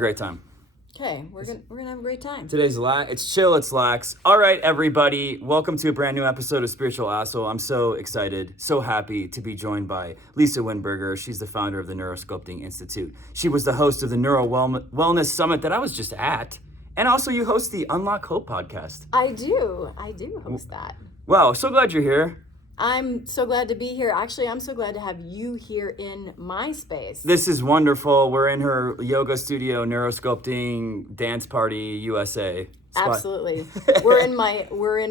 Great time. Okay, we're gonna have a great time. Today's it's chill, it's lax. All right, everybody, welcome to a brand new episode of Spiritual Asshole. I'm so excited, so happy to be joined by Lisa Wimberger. She's the founder of the Neurosculpting Institute. She was the host of the Neuro Wellness Summit that I was just at, and also you host the Unlock Hope podcast. I do host that. Wow, so glad you're here. I'm so glad to be here. Actually, I'm so glad to have you here in my space. This is wonderful. We're in her yoga studio, Neurosculpting Dance Party USA. Absolutely. we're in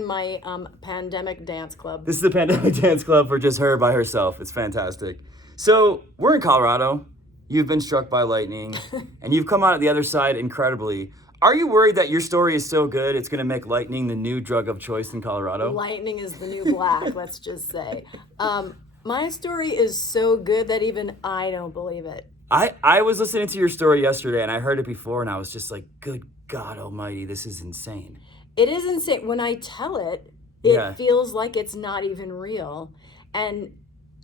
my pandemic dance club. This is the pandemic dance club for just her by herself. It's fantastic. So we're in Colorado. You've been struck by lightning, and you've come out at the other side incredibly. Are you worried that your story is so good, it's going to make lightning the new drug of choice in Colorado? Lightning is the new black, let's just say. My story is so good that even I don't believe it. I was listening to your story yesterday, and I heard it before, and I was just like, good God almighty, this is insane. It is insane. When I tell it, it feels like it's not even real. And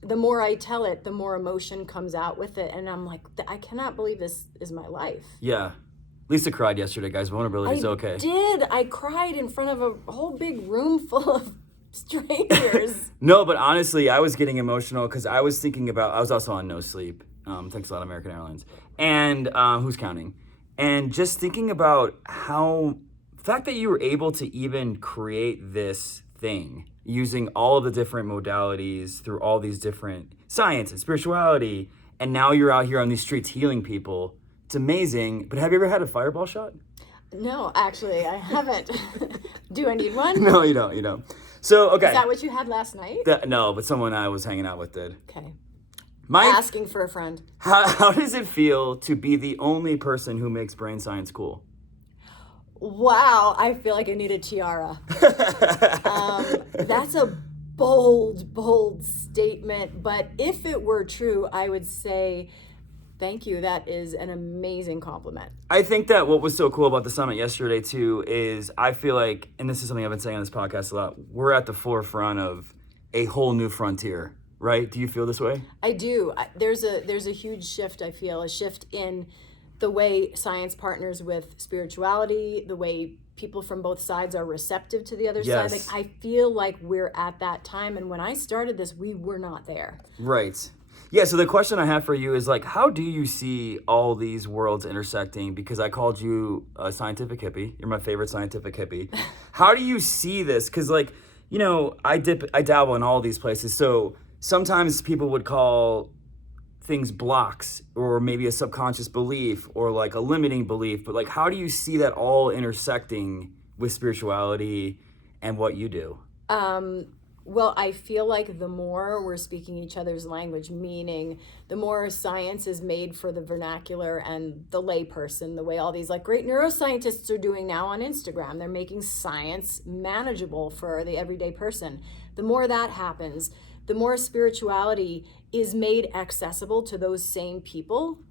the more I tell it, the more emotion comes out with it. And I'm like, I cannot believe this is my life. Yeah. Lisa cried yesterday, guys. Vulnerability is okay. I did. I cried in front of a whole big room full of strangers. No, but honestly, I was getting emotional because I was thinking about, I was also on no sleep. Thanks a lot, American Airlines. And who's counting? And just thinking about the fact that you were able to even create this thing using all of the different modalities through all these different science and spirituality. And now you're out here on these streets healing people. It's amazing, but have you ever had a fireball shot? No, actually, I haven't. Do I need one? No, you don't. So, okay. Is that what you had last night? No, but someone I was hanging out with did. Okay. Asking for a friend. How does it feel to be the only person who makes brain science cool? Wow, I feel like I need a tiara. That's a bold statement, but if it were true, I would say thank you. That is an amazing compliment. I think that what was so cool about the summit yesterday, too, is I feel like, and this is something I've been saying on this podcast a lot, we're at the forefront of a whole new frontier, right? Do you feel this way? I do. There's a huge shift, I feel, a shift in the way science partners with spirituality, the way people from both sides are receptive to the other side. Like, I feel like we're at that time, and when I started this, we were not there. Right. Yeah, so the question I have for you is, like, how do you see all these worlds intersecting? Because I called you a scientific hippie. You're my favorite scientific hippie. How do you see this? Because, like, you know, I dabble in all these places. So sometimes people would call things blocks or maybe a subconscious belief or, like, a limiting belief. But, like, how do you see that all intersecting with spirituality and what you do? Well, I feel like the more we're speaking each other's language, meaning the more science is made for the vernacular and the layperson, the way all these like great neuroscientists are doing now on Instagram, they're making science manageable for the everyday person. The more that happens, the more spirituality is made accessible to those same people,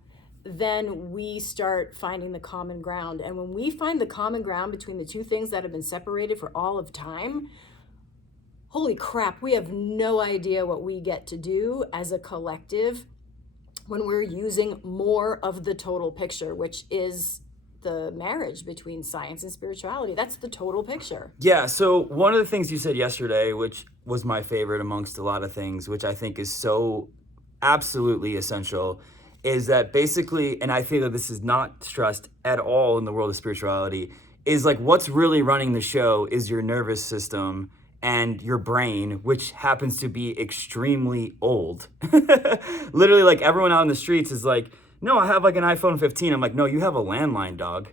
then we start finding the common ground. And when we find the common ground between the two things that have been separated for all of time, holy crap, we have no idea what we get to do as a collective when we're using more of the total picture, which is the marriage between science and spirituality. That's the total picture. Yeah, so one of the things you said yesterday, which was my favorite amongst a lot of things, which I think is so absolutely essential, is that basically, and I feel that this is not stressed at all in the world of spirituality, is like what's really running the show is your nervous system and your brain, which happens to be extremely old. Literally, like, everyone out in the streets is like, no, I have like an iPhone 15. I'm like, no, you have a landline, dog.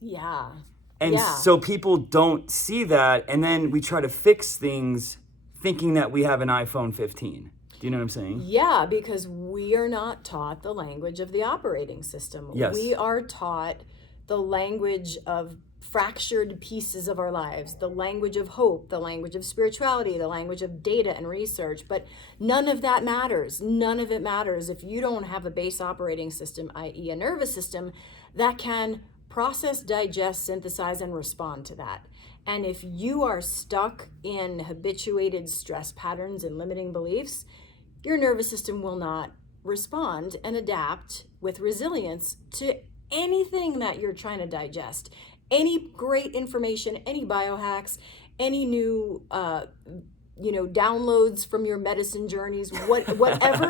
Yeah. And so people don't see that, and then we try to fix things thinking that we have an iPhone 15. Do you know what I'm saying? Yeah, because we are not taught the language of the operating system. Yes. We are taught the language of fractured pieces of our lives, the language of hope, the language of spirituality, the language of data and research, but none of that matters. None of it matters if you don't have a base operating system, i.e. a nervous system, that can process, digest, synthesize, and respond to that. And if you are stuck in habituated stress patterns and limiting beliefs, your nervous system will not respond and adapt with resilience to anything that you're trying to digest, any great information, any biohacks, any new downloads from your medicine journeys, whatever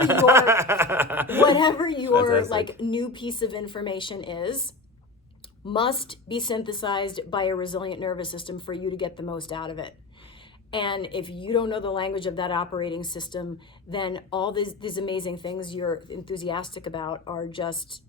your Fantastic. like new piece of information is, must be synthesized by a resilient nervous system for you to get the most out of it. And if you don't know the language of that operating system, then all these amazing things you're enthusiastic about are just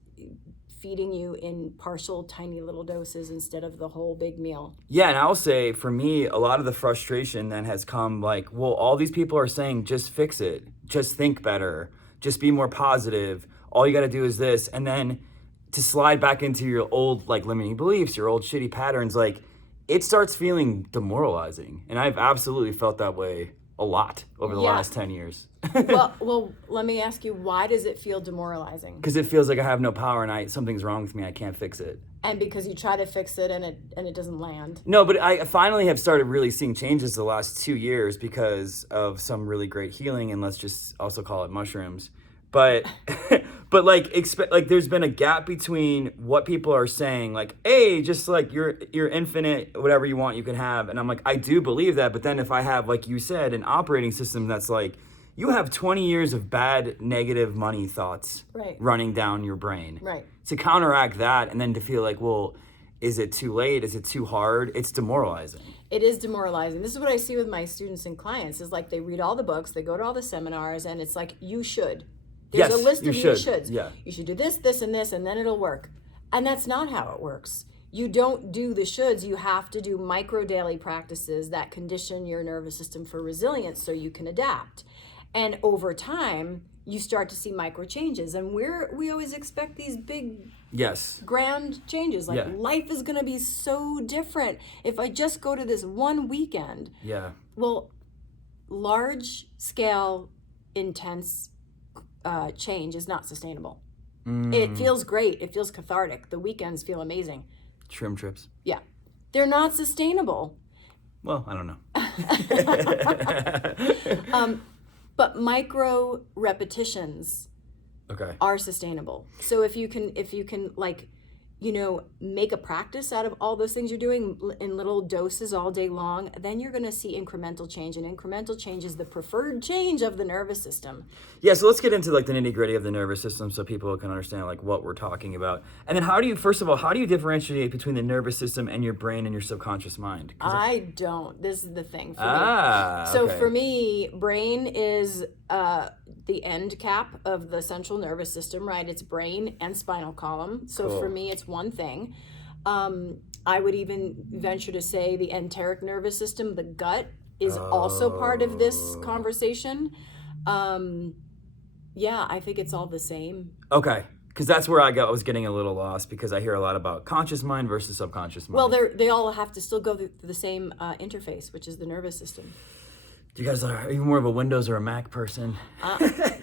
feeding you in partial, tiny little doses instead of the whole big meal. Yeah, and I'll say for me, a lot of the frustration then has come like, well, all these people are saying just fix it, just think better, just be more positive. All you got to do is this. And then to slide back into your old like limiting beliefs, your old shitty patterns, like it starts feeling demoralizing. And I've absolutely felt that way a lot over the last 10 years. well, let me ask you, why does it feel demoralizing? Because it feels like I have no power and something's wrong with me. I can't fix it. And because you try to fix it and it doesn't land. No, but I finally have started really seeing changes the last 2 years because of some really great healing, and let's just also call it mushrooms. But but like there's been a gap between what people are saying, like, hey, just like you're infinite, whatever you want you can have. And I'm like, I do believe that, but then if I have, like you said, an operating system that's like, you have 20 years of bad, negative money thoughts running down your brain. Right. To counteract that and then to feel like, well, is it too late? Is it too hard? It's demoralizing. It is demoralizing. This is what I see with my students and clients is like they read all the books, they go to all the seminars, and it's like, you should. There's a list of you shoulds. Yeah. You should do this, this, and this, and then it'll work. And that's not how it works. You don't do the shoulds. You have to do micro daily practices that condition your nervous system for resilience so you can adapt. And over time, you start to see micro changes. And we always expect these big, grand changes. Like life is going to be so different if I just go to this one weekend. Yeah. Well, large scale, intense change is not sustainable. It feels great. It feels cathartic. The weekends feel amazing. Shroom trips. Yeah. They're not sustainable. Well, I don't know. But micro repetitions are sustainable. So if you can like, make a practice out of all those things you're doing in little doses all day long, then you're going to see incremental change. And incremental change is the preferred change of the nervous system. Yeah, so let's get into like the nitty gritty of the nervous system so people can understand like what we're talking about. And then how do you differentiate between the nervous system and your brain and your subconscious mind? I don't. This is the thing for me. So for me, brain is the end cap of the central nervous system, right? It's brain and spinal column. So for me, it's one thing. I would even venture to say the enteric nervous system, the gut, is also part of this conversation. I think it's all the same. Okay. Because that's where I was getting a little lost because I hear a lot about conscious mind versus subconscious mind. Well, they all have to still go through the same interface, which is the nervous system. Are you more of a Windows or a Mac person?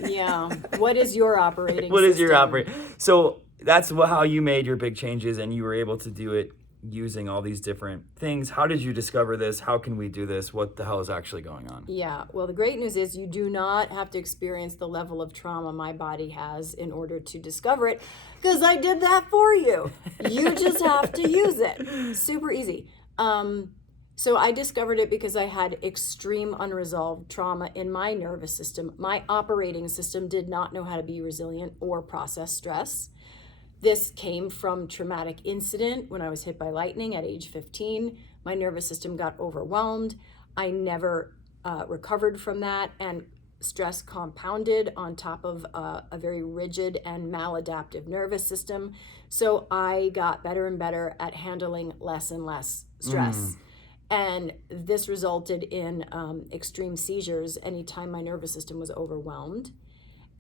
Yeah. What is your operating system? What is your operating? So that's how you made your big changes, and you were able to do it using all these different things. How did you discover this? How can we do this? What the hell is actually going on? Yeah. Well, the great news is you do not have to experience the level of trauma my body has in order to discover it, because I did that for you. You just have to use it. Super easy. So I discovered it because I had extreme unresolved trauma in my nervous system. My operating system did not know how to be resilient or process stress. This came from traumatic incident when I was hit by lightning at age 15. My nervous system got overwhelmed. I never recovered from that, and stress compounded on top of a very rigid and maladaptive nervous system. So I got better and better at handling less and less stress. And this resulted in extreme seizures anytime my nervous system was overwhelmed.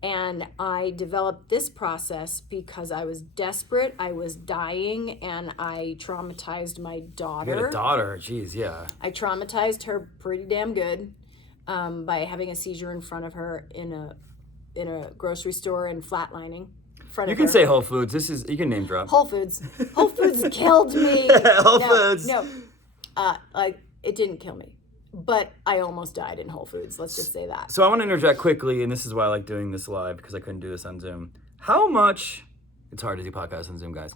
And I developed this process because I was desperate, I was dying, and I traumatized my daughter. You had a daughter, geez, yeah. I traumatized her pretty damn good by having a seizure in front of her in a grocery store and flatlining. You can say Whole Foods. You can name drop. Whole Foods. Whole Foods killed me. Whole Foods. No. It didn't kill me, but I almost died in Whole Foods. Let's just say that. So I want to interject quickly, and this is why I like doing this live, because I couldn't do this on Zoom. How much, it's hard to do podcasts on Zoom, guys.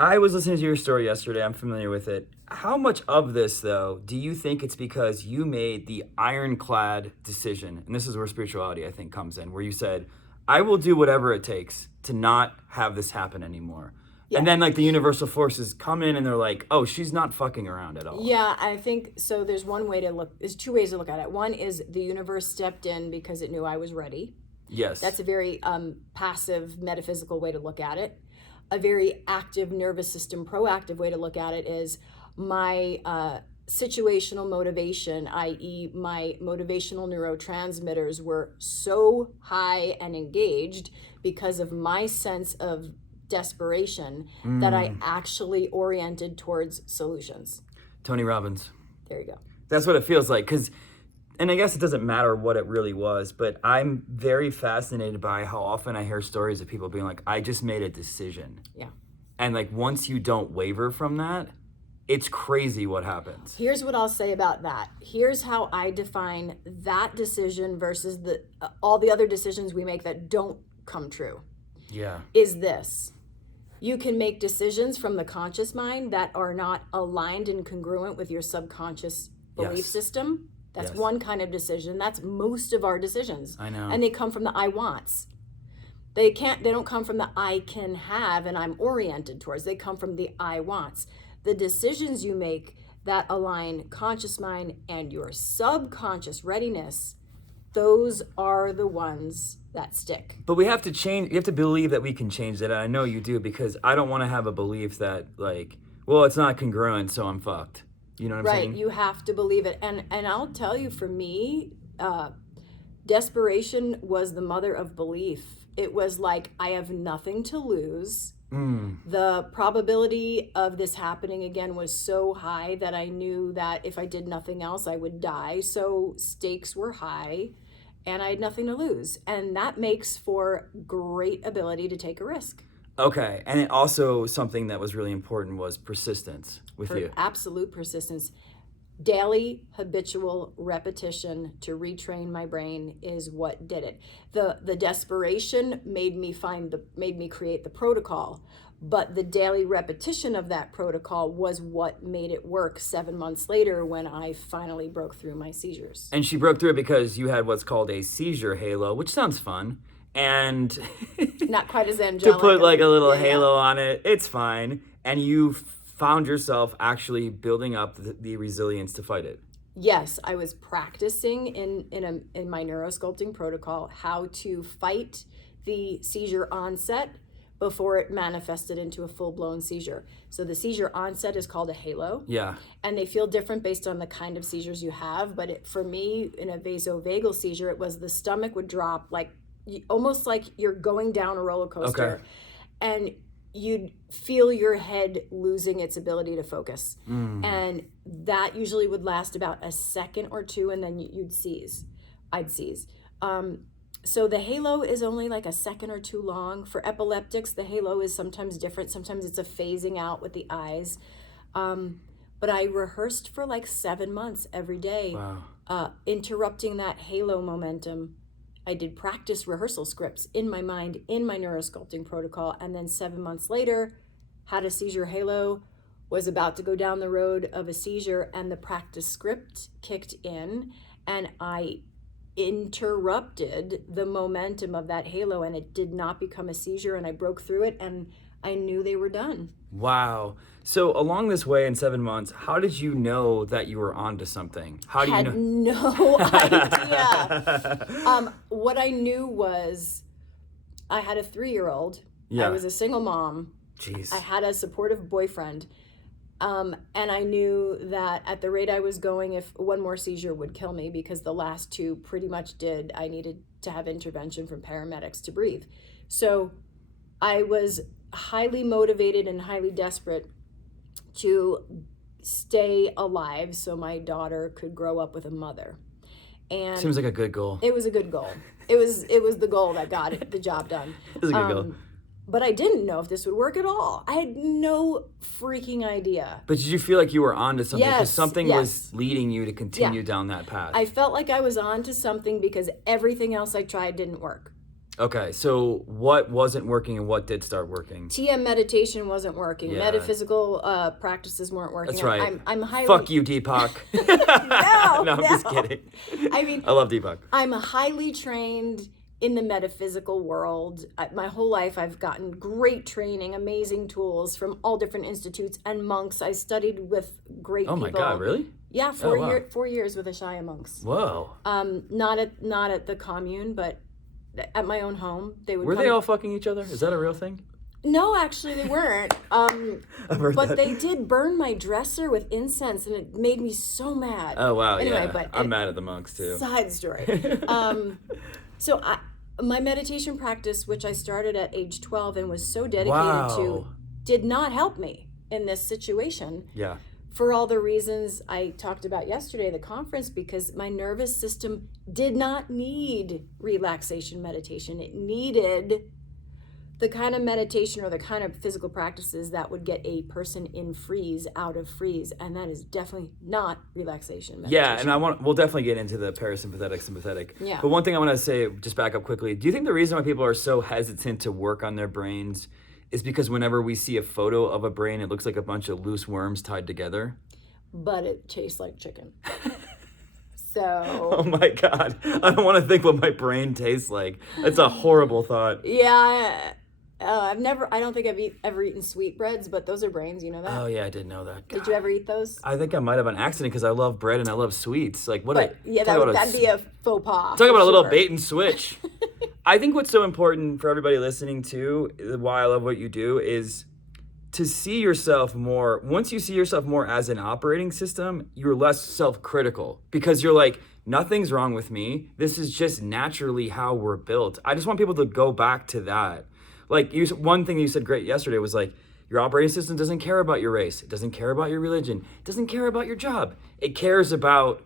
I was listening to your story yesterday. I'm familiar with it. How much of this, though, do you think it's because you made the ironclad decision? And this is where spirituality, I think, comes in, where you said, I will do whatever it takes to not have this happen anymore. Yeah. And then, like, the universal forces come in and they're like, oh, she's not fucking around at all. Yeah, I think so. There's two ways to look at it. One is the universe stepped in because it knew I was ready. Yes. That's a very passive, metaphysical way to look at it. A very active nervous system, proactive way to look at it is my situational motivation, i.e. my motivational neurotransmitters were so high and engaged because of my sense of desperation that I actually oriented towards solutions. Tony Robbins. There you go. That's what it feels like, and I guess it doesn't matter what it really was, but I'm very fascinated by how often I hear stories of people being like, I just made a decision. Yeah. And like, once you don't waver from that, it's crazy what happens. Here's what I'll say about that. Here's how I define that decision versus all the other decisions we make that don't come true. Yeah. Is this. You can make decisions from the conscious mind that are not aligned and congruent with your subconscious belief system. That's one kind of decision. That's most of our decisions. I know. And they come from the I wants. They don't come from the I can have and I'm oriented towards. They come from the I wants. The decisions you make that align conscious mind and your subconscious readiness, those are the ones that stick. But we have to change. You have to believe that we can change that. And I know you do, because I don't want to have a belief that, like, well, it's not congruent, so I'm fucked. You know what I'm saying? Right, you have to believe it. And I'll tell you, for me, desperation was the mother of belief. It was like, I have nothing to lose. The probability of this happening again was so high that I knew that if I did nothing else, I would die. So stakes were high and I had nothing to lose. And that makes for great ability to take a risk. Okay. And it also, something that was really important was persistence with you. Absolute persistence. Daily habitual repetition to retrain my brain is what did it. The desperation made me create the protocol, but the daily repetition of that protocol was what made it work 7 months later when I finally broke through my seizures. And she broke through it because you had what's called a seizure halo, which sounds fun. And not quite as angelic. To put like a little halo on it, it's fine. And you found yourself actually building up the resilience to fight it. Yes, I was practicing in my neurosculpting protocol how to fight the seizure onset before it manifested into a full-blown seizure. So the seizure onset is called a halo. Yeah. And they feel different based on the kind of seizures you have. But for me, in a vasovagal seizure, it was the stomach would drop like almost like you're going down a roller coaster. Okay. And you'd feel your head losing its ability to focus. And that usually would last about a second or two, and then I'd seize. So the halo is only like a second or two long. For epileptics, the halo is sometimes different. Sometimes it's a phasing out with the eyes. But I rehearsed for like 7 months every day. Wow. Interrupting that halo momentum. I did practice rehearsal scripts in my mind, in my neurosculpting protocol, and then 7 months later, had a seizure halo, was about to go down the road of a seizure, and the practice script kicked in, and I interrupted the momentum of that halo, and it did not become a seizure, and I broke through it, and I knew they were done. Wow. So along this way in 7 months, how did you know that you were onto something? How do you know? No idea. What I knew was I had a 3-year-old. Yeah. I was a single mom. Jeez. I had a supportive boyfriend. And I knew that at the rate I was going, if one more seizure would kill me, because the last two pretty much did, I needed to have intervention from paramedics to breathe. So I was highly motivated and highly desperate to stay alive so my daughter could grow up with a mother. And seems like a good goal. It was a good goal. It was the goal that got the job done. It was a good goal. But I didn't know if this would work at all. I had no freaking idea. But did you feel like you were onto something? Yes, because something was leading you to continue down that path. I felt like I was onto something because everything else I tried didn't work. Okay, so what wasn't working and what did start working? TM meditation wasn't working. Yeah. Metaphysical practices weren't working. That's right. I'm highly... Fuck you, Deepak. No, I'm just kidding. I mean, I love Deepak. I'm highly trained in the metaphysical world. My whole life I've gotten great training, amazing tools from all different institutes and monks. I studied with great people. Oh my God, really? Yeah, 4 years with Ashaya monks. Whoa. Not at the commune, but at my own home. Were they all fucking each other? Is that a real thing? No, actually they weren't. But they did burn my dresser with incense, and it made me so mad. Oh wow, anyway, yeah. But I'm mad at the monks too. Side story. So my meditation practice, which I started at age 12 and was so dedicated to, did not help me in this situation. Yeah. For all the reasons I talked about yesterday at the conference, because my nervous system did not need relaxation meditation. It needed the kind of meditation or the kind of physical practices that would get a person in freeze, out of freeze, and that is definitely not relaxation meditation. Yeah, and we'll definitely get into the parasympathetic, sympathetic. Yeah. But one thing I want to say, just back up quickly, do you think the reason why people are so hesitant to work on their brains is because whenever we see a photo of a brain, it looks like a bunch of loose worms tied together? But it tastes like chicken. So... Oh my God. I don't want to think what my brain tastes like. It's a horrible thought. Yeah, I don't think I've ever eaten sweetbreads, but those are brains, you know that? Oh yeah, I did know that. Did you ever eat those? I think I might have on accident because I love bread and I love sweets. Like That'd be a faux pas. Talk about a little bait and switch. I think what's so important for everybody listening too, why I love what you do, is to see yourself more. Once you see yourself more as an operating system, you're less self-critical because you're like, nothing's wrong with me. This is just naturally how we're built. I just want people to go back to that. Like one thing you said great yesterday was like, your operating system doesn't care about your race. It doesn't care about your religion. It doesn't care about your job. It cares about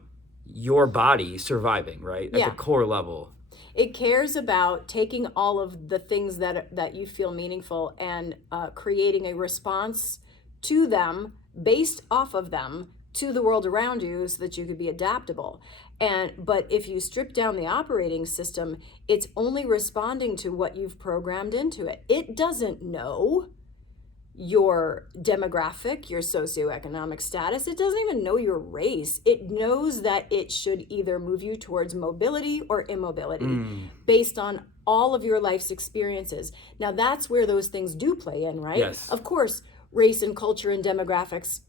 your body surviving, right? At the core level. It cares about taking all of the things that you feel meaningful and creating a response to them based off of them to the world around you so that you could be adaptable. But if you strip down the operating system, it's only responding to what you've programmed into it. It doesn't know your demographic, your socioeconomic status. It doesn't even know your race. It knows that it should either move you towards mobility or immobility based on all of your life's experiences. Now that's where those things do play in, right? Yes. Of course, race and culture and demographics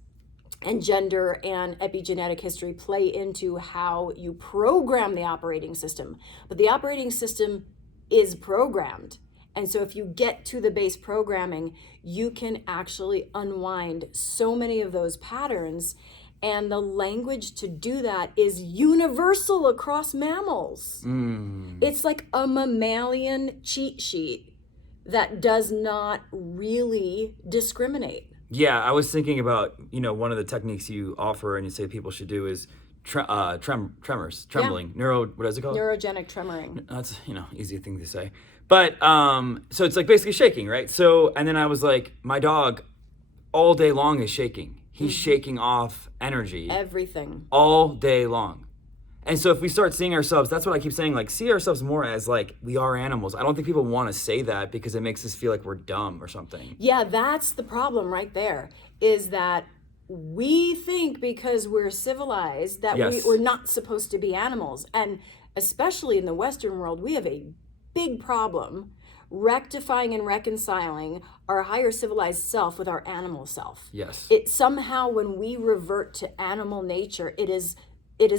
and gender and epigenetic history play into how you program the operating system. But the operating system is programmed. And so if you get to the base programming, you can actually unwind so many of those patterns. And the language to do that is universal across mammals. It's like a mammalian cheat sheet that does not really discriminate. Yeah, I was thinking about, one of the techniques you offer and you say people should do is trembling. What is it called? Neurogenic tremoring. That's, easy thing to say. But, so it's like basically shaking, right? So, and then I was like, my dog all day long is shaking. He's shaking off energy. Everything. All day long. And so if we start seeing ourselves, that's what I keep saying, like, see ourselves more as like, we are animals. I don't think people want to say that because it makes us feel like we're dumb or something. Yeah, that's the problem right there, is that we think because we're civilized that we're not supposed to be animals. And especially in the Western world, we have a big problem rectifying and reconciling our higher civilized self with our animal self. Yes. It somehow, when we revert to animal nature, it is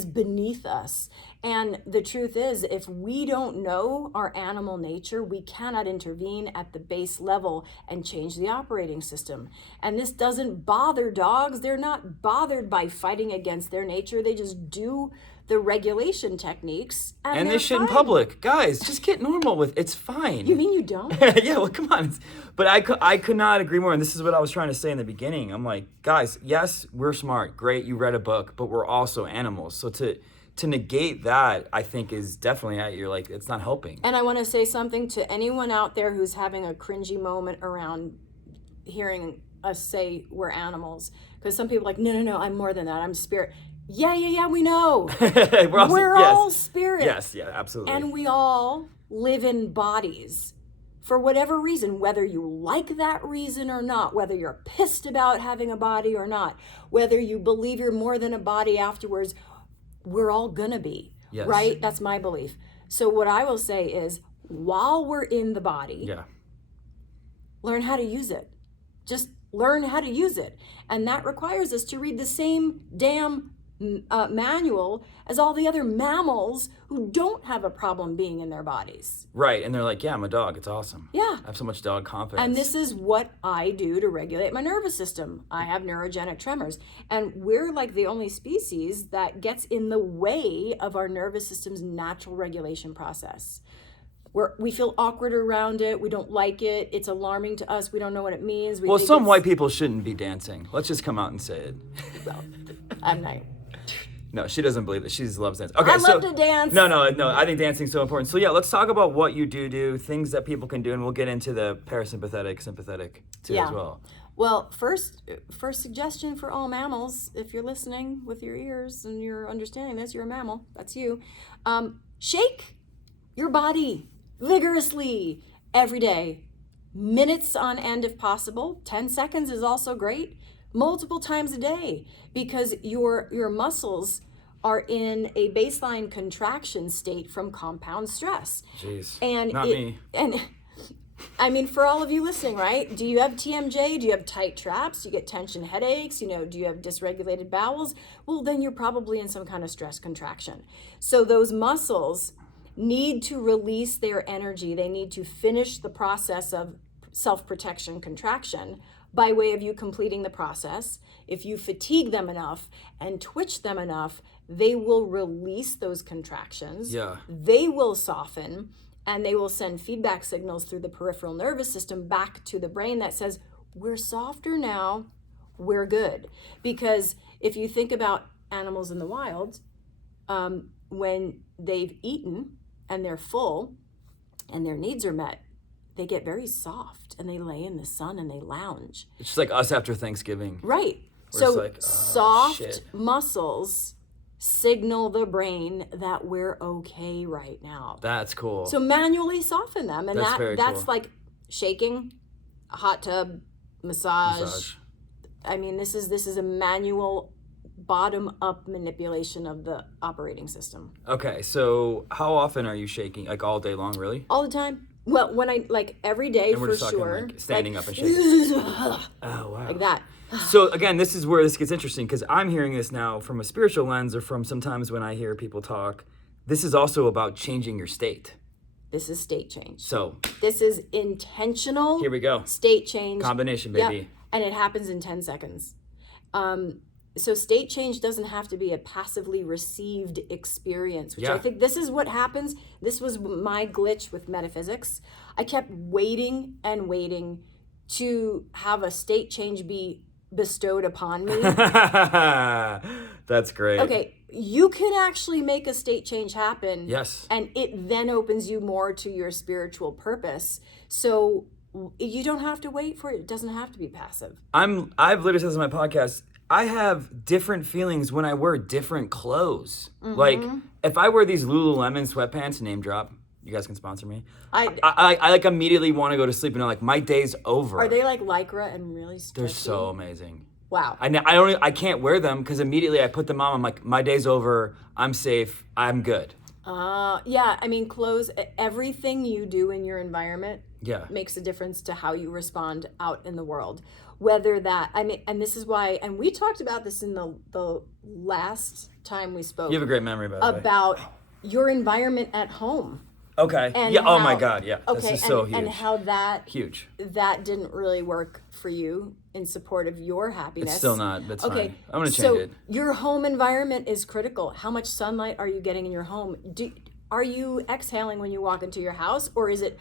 beneath us. And the truth is, if we don't know our animal nature, we cannot intervene at the base level and change the operating system. And this doesn't bother dogs. They're not bothered by fighting against their nature. They just do the regulation techniques. And this shit in public. Guys, just get normal with it's fine. You mean you don't? Yeah, well, come on. But I could not agree more. And this is what I was trying to say in the beginning. I'm like, guys, yes, we're smart. Great, you read a book, but we're also animals. So to negate that, I think is definitely you're like, it's not helping. And I want to say something to anyone out there who's having a cringy moment around hearing us say we're animals. Because some people are like, no, I'm more than that. I'm spirit. Yeah, we know. We're all spirit. Yes, yeah, absolutely. And we all live in bodies for whatever reason, whether you like that reason or not, whether you're pissed about having a body or not, whether you believe you're more than a body afterwards, we're all gonna be, Yes. right? That's my belief. So what I will say is, while we're in the body, learn how to use it. Just learn how to use it. And that requires us to read the same damn manual as all the other mammals who don't have a problem being in their bodies. Right. And they're like, yeah, I'm a dog. It's awesome. Yeah. I have so much dog confidence. And this is what I do to regulate my nervous system. I have neurogenic tremors. And we're like the only species that gets in the way of our nervous system's natural regulation process. We feel awkward around it. We don't like it. It's alarming to us. We don't know what it means. Well, some white people shouldn't be dancing. Let's just come out and say it. Well, I'm not. No, she doesn't believe it. She just loves dancing. Okay, I love to dance. No. I think dancing's so important. So yeah, let's talk about what you do, things that people can do, and we'll get into the parasympathetic, sympathetic too as well. Well, first suggestion for all mammals, if you're listening with your ears and you're understanding this, you're a mammal. That's you. Shake your body vigorously every day, minutes on end if possible. 10 seconds is also great. Multiple times a day, because your muscles are in a baseline contraction state from compound stress. Jeez, and not me. And I mean, for all of you listening, right? Do you have TMJ? Do you have tight traps? Do you get tension headaches? Do you have dysregulated bowels? Well, then you're probably in some kind of stress contraction. So those muscles need to release their energy. They need to finish the process of self-protection contraction by way of you completing the process. If you fatigue them enough and twitch them enough, they will release those contractions. Yeah. They will soften, and they will send feedback signals through the peripheral nervous system back to the brain that says, we're softer now, we're good. Because if you think about animals in the wild, when they've eaten and they're full and their needs are met, they get very soft and they lay in the sun and they lounge. It's just like us after Thanksgiving. Right. So like, soft muscles signal the brain that we're okay right now. That's cool. So manually soften them. And that's cool. Like shaking, a hot tub, massage. I mean, this is a manual bottom-up manipulation of the operating system. Okay, so how often are you shaking? Like all day long, really? All the time. Well, when I, every day and we're for just talking, sure. like, standing up and shaking. Oh, wow. Like that. So again, this is where this gets interesting, because I'm hearing this now from a spiritual lens, or from sometimes when I hear people talk. This is also about changing your state. This is state change. So this is intentional. Here we go. State change. Combination, baby. Yep. And it happens in 10 seconds. So state change doesn't have to be a passively received experience, which I think this is what happens. This was my glitch with metaphysics. I kept waiting and waiting to have a state change be bestowed upon me. That's great. Okay, you can actually make a state change happen. Yes. And it then opens you more to your spiritual purpose. So you don't have to wait for it. It doesn't have to be passive. I've literally said this on my podcast. I have different feelings when I wear different clothes. Mm-hmm. Like if I wear these Lululemon sweatpants, name drop, you guys can sponsor me. I like immediately want to go to sleep, and I'm like, my day's over. Are they like Lycra and really stretchy? They're so amazing. Wow. I can't wear them because immediately I put them on. I'm like, my day's over. I'm safe. I'm good. Yeah. I mean, clothes. Everything you do in your environment makes a difference to how you respond out in the world. Whether that, and this is why, and we talked about this in the last time we spoke. You have a great memory, by the way. About your environment at home. Okay. And oh my God. Yeah. Okay. This is so huge. And how that huge. That didn't really work for you in support of your happiness. It's still not. That's okay. Fine. I'm gonna change it. Your home environment is critical. How much sunlight are you getting in your home? Are you exhaling when you walk into your house, or is it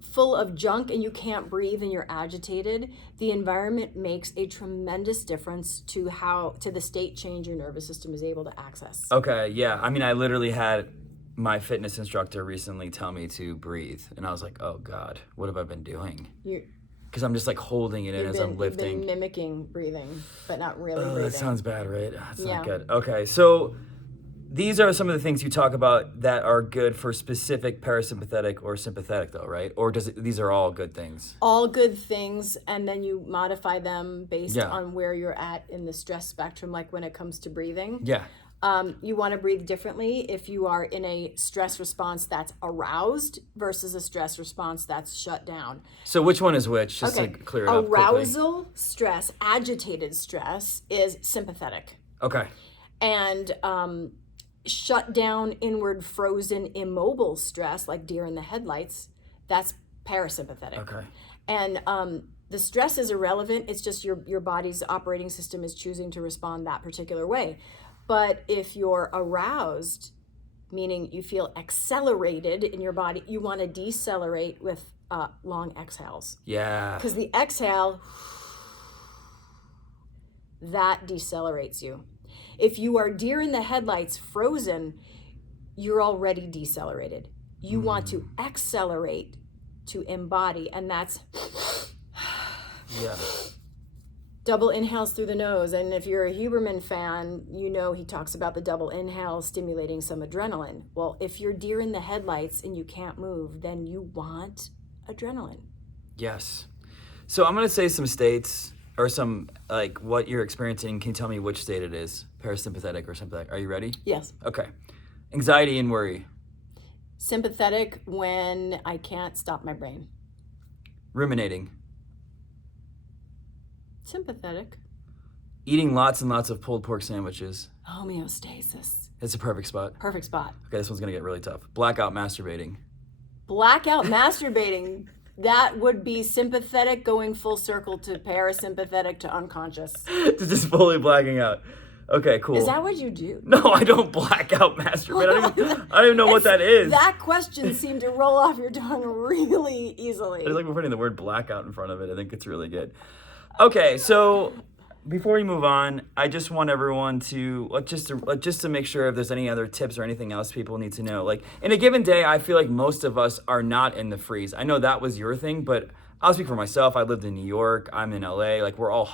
full of junk and you can't breathe and you're agitated? The environment makes a tremendous difference to the state change your nervous system is able to access. Okay, yeah. I mean, I literally had my fitness instructor recently tell me to breathe, and I was like, oh God, what have I been doing? Because I'm just like holding it in as I'm lifting. You've been mimicking breathing, but not really breathing. That sounds bad, right? That's not good. Okay, so these are some of the things you talk about that are good for specific parasympathetic or sympathetic, though, right? Or these are all good things? All good things, and then you modify them based Yeah. on where you're at in the stress spectrum, like when it comes to breathing. Yeah. You want to breathe differently if you are in a stress response that's aroused versus a stress response that's shut down. So which one is which? Just to clear it up quickly. Arousal stress, agitated stress is sympathetic. Okay. And shut down, inward, frozen, immobile stress, like deer in the headlights, that's parasympathetic. Okay. And the stress is irrelevant. It's just your body's operating system is choosing to respond that particular way. But if you're aroused, meaning you feel accelerated in your body, you want to decelerate with long exhales. Yeah. Because the exhale, that decelerates you. If you are deer in the headlights, frozen, you're already decelerated. You want to accelerate to embody, and that's Yeah. double inhales through the nose. And if you're a Huberman fan, you know he talks about the double inhale stimulating some adrenaline. Well, if you're deer in the headlights and you can't move, then you want adrenaline. Yes. So I'm going to say some states or some, like, what you're experiencing. Can you tell me which state it is? Parasympathetic or sympathetic? Are you ready? Yes. Okay. Anxiety and worry. Sympathetic when I can't stop my brain. Ruminating. Sympathetic. Eating lots and lots of pulled pork sandwiches. Homeostasis. It's a perfect spot. Perfect spot. Okay, this one's going to get really tough. Blackout masturbating. Blackout masturbating. That would be sympathetic going full circle to parasympathetic to unconscious. Just fully blacking out. Okay, cool. Is that what you do? No, I don't black out masturbate. I don't even know what that is. That question seemed to roll off your tongue really easily. I just like we're putting the word blackout in front of it. I think it's really good. Okay, so before we move on, I just want everyone to just to make sure if there's any other tips or anything else people need to know. Like in a given day, I feel like most of us are not in the freeze. I know that was your thing, but I'll speak for myself. I lived in New York. I'm in LA. Like we're all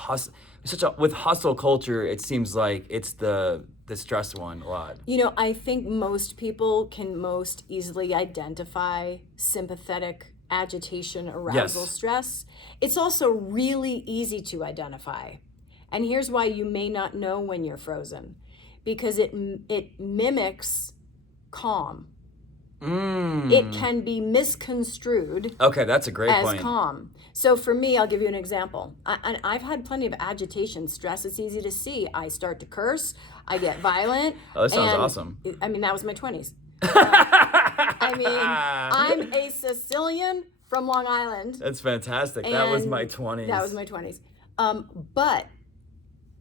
with hustle culture. It seems like it's the stress one a lot. You know, I think most people can most easily identify sympathetic agitation, arousal, Yes. stress. It's also really easy to identify. And here's why you may not know when you're frozen. Because it mimics calm. It can be misconstrued Okay, that's a great as point. calm. So for me, I'll give you an example. And I've had plenty of agitation, stress. It's easy to see. I start to curse. I get violent. Oh, that sounds and, awesome. I mean, that was my 20s. I mean, I'm a Sicilian from Long Island. That's fantastic. That was and my 20s. That was my 20s. But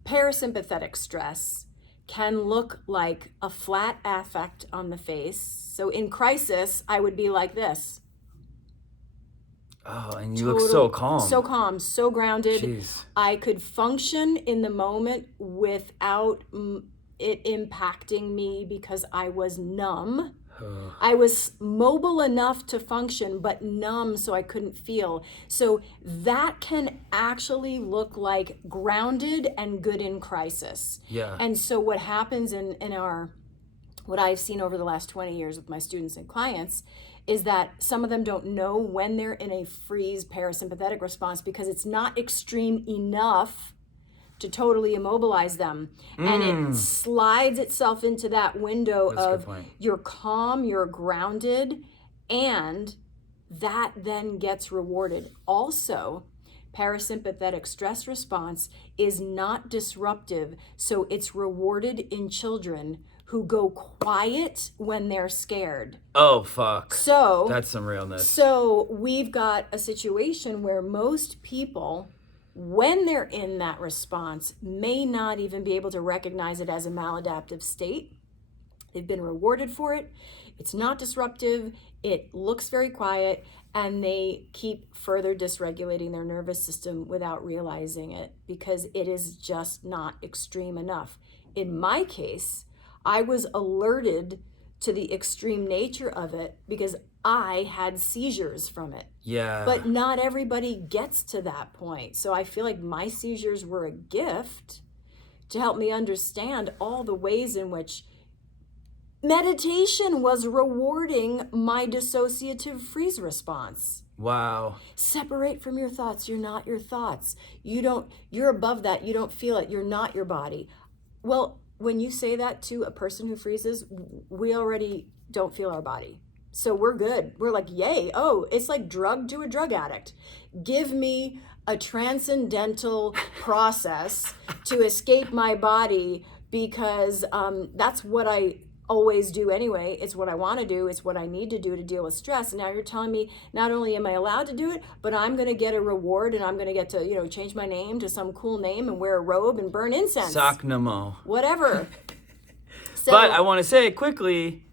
parasympathetic stress can look like a flat affect on the face. So in crisis, I would be like this. Oh, and you look so calm. So calm, so grounded. Jeez. I could function in the moment without it impacting me because I was numb. I was mobile enough to function, but numb, so I couldn't feel. So that can actually look like grounded and good in crisis. Yeah. And so what happens in what I've seen over the last 20 years with my students and clients is that some of them don't know when they're in a freeze parasympathetic response because it's not extreme enough to totally immobilize them. And it slides itself into that window That's a good of point. you're calm, you're grounded, and that then gets rewarded. Also, parasympathetic stress response is not disruptive, so it's rewarded in children who go quiet when they're scared. Oh, fuck. So That's some realness. So we've got a situation where most people, when they're in that response, may not even be able to recognize it as a maladaptive state. They've been rewarded for it. It's not disruptive. It looks very quiet, and they keep further dysregulating their nervous system without realizing it because it is just not extreme enough. In my case, I was alerted to the extreme nature of it because I had seizures from it. Yeah. But not everybody gets to that point. So I feel like my seizures were a gift to help me understand all the ways in which Meditation was rewarding my dissociative freeze response. Wow. Separate from your thoughts. You're not your thoughts. You're above that. You don't feel it. You're not your body. Well, when you say that to a person who freezes, we already don't feel our body. So we're good. We're like, yay. Oh, it's like drug to a drug addict. Give me a transcendental process to escape my body, because that's what I always do anyway. It's what I want to do. It's what I need to do to deal with stress. And now you're telling me not only am I allowed to do it, but I'm going to get a reward, and I'm going to get to, change my name to some cool name and wear a robe and burn incense. Sock Namo. Whatever. But I want to say quickly,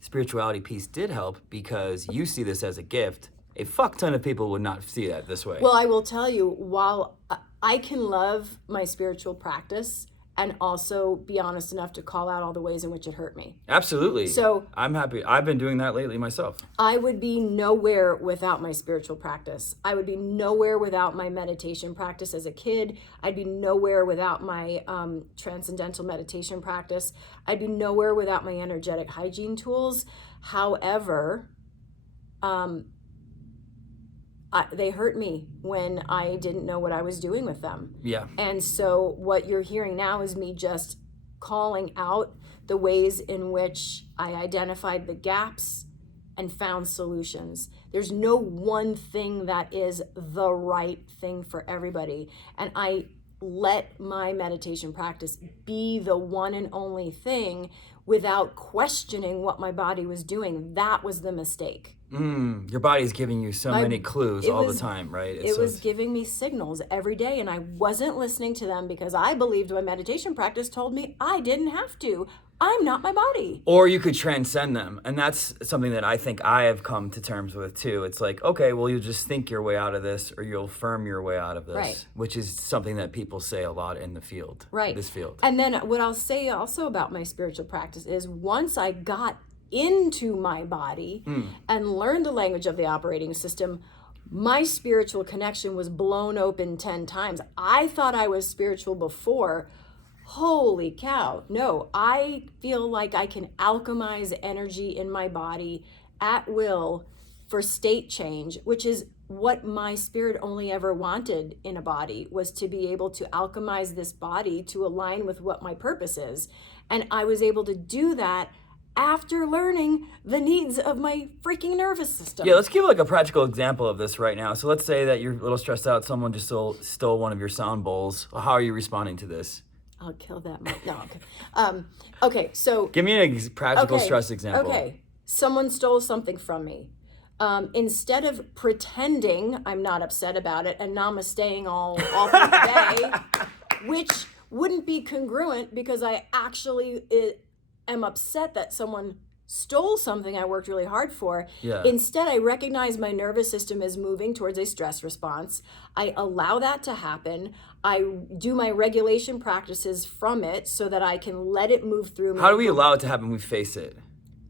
spirituality piece did help, because you see this as a gift. A fuck ton of people would not see that this way. Well, I will tell you, while I can love my spiritual practice and also be honest enough to call out all the ways in which it hurt me. Absolutely. So I'm happy. I've been doing that lately myself. I would be nowhere without my spiritual practice. I would be nowhere without my meditation practice as a kid. I'd be nowhere without my transcendental meditation practice. I'd be nowhere without my energetic hygiene tools. However, they hurt me when I didn't know what I was doing with them. Yeah. And so what you're hearing now is me just calling out the ways in which I identified the gaps and found solutions. There's no one thing that is the right thing for everybody. And I let my meditation practice be the one and only thing without questioning what my body was doing. That was the mistake. Your body's giving you so many clues all the time, right? It was giving me signals every day, and I wasn't listening to them because I believed my meditation practice told me I didn't have to. I'm not my body. Or you could transcend them. And that's something that I think I have come to terms with too. It's like, okay, well, you'll just think your way out of this, or you'll firm your way out of this, right. Which is something that people say a lot in the field, right? This field. And then what I'll say also about my spiritual practice is once I got into my body and learned the language of the operating system, my spiritual connection was blown open 10 times. I thought I was spiritual before. Holy cow. No, I feel like I can alchemize energy in my body at will for state change, which is what my spirit only ever wanted in a body, was to be able to alchemize this body to align with what my purpose is. And I was able to do that after learning the needs of my freaking nervous system. Yeah, let's give like a practical example of this right now. So let's say that you're a little stressed out. Someone just stole one of your sound bowls. How are you responding to this? I'll kill that. No, okay. Okay, so... Give me a practical stress example. Okay, someone stole something from me. Instead of pretending I'm not upset about it and namasteing all through the day, which wouldn't be congruent because I actually... am upset that someone stole something I worked really hard for. Yeah. Instead, I recognize my nervous system is moving towards a stress response. I allow that to happen. I do my regulation practices from it so that I can let it move through me. How do we allow it to happen? We face it.